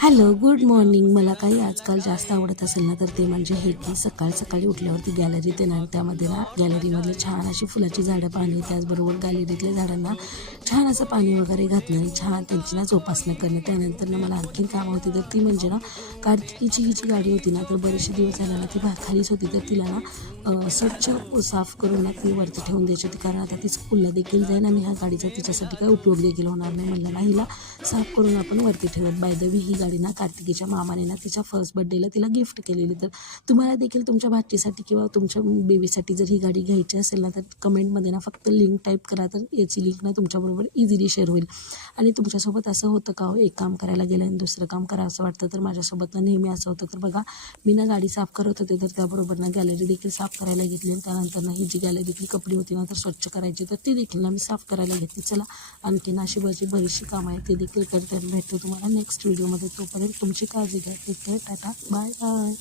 Hello, good morning. मला काही आजकाल जास्त आवडत असेल ना, तर ते म्हणजे हे की सकाळी उठल्यावरती गॅलरीत येणार, त्यामध्ये ना गॅलरीमधली छान अशी फुलाची झाडं पाहणे, त्याचबरोबर गॅलरीतल्या झाडांना छान असं पाणी वगैरे घातणं आणि छान त्यांची ना जोपासना करणं. त्यानंतर ना मला आणखीन कामं होती, तर ती म्हणजे ना कार्तिकीची ही जी गाडी होती ना, तर बरेचसे दिवस झाले ना ती खालीच होती, तर तिला ना स्वच्छ साफ करून ना ती वरती ठेवून द्यायची होती, कारण आता ती स्कूलला देखील जाईल आणि ह्या गाडीचा तिच्यासाठी काही उपयोग देखील होणार नाही. म्हणलं ना हिला साफ करून आपण वरती ठेवूयात. बाय द वे ही गाडी ना कार्तिकीच्या मामाने ना तिच्या फर्स्ट बर्थडेला तिला गिफ्ट केलेली. तर तुम्हाला देखील तुमच्या भाचीसाठी किंवा तुमच्या बेबीसाठी जर ही गाडी घ्यायची असेल ना, तर कमेंटमध्ये ना फक्त लिंक टाईप करा, तर याची लिंक ना तुमच्याबरोबर इझिली शेअर होईल. आणि तुमच्यासोबत असं होतं का हो, एक काम करायला गेलं आणि दुसरं काम करा असं वाटतं? तर माझ्यासोबत ना नेहमी असं होतं. तर बघा, मी ना गाडी साफ करत होते, तर त्याबरोबर ना गॅलरी देखील साफ करायला घेतली आणि त्यानंतर ना ही जी गॅलरीतली कपडे होती ना तर स्वच्छ करायची, तर ती देखील ना मी साफ करायला घेतली. चला, आणखीन अशी बरीचशी कामं आहेत, ते देखील करते. भेटतो तुम्हाला नेक्स्ट व्हिडिओमध्ये. तोपर्यंत तुमची काळजी घ्या. Take care. Tata, bye bye.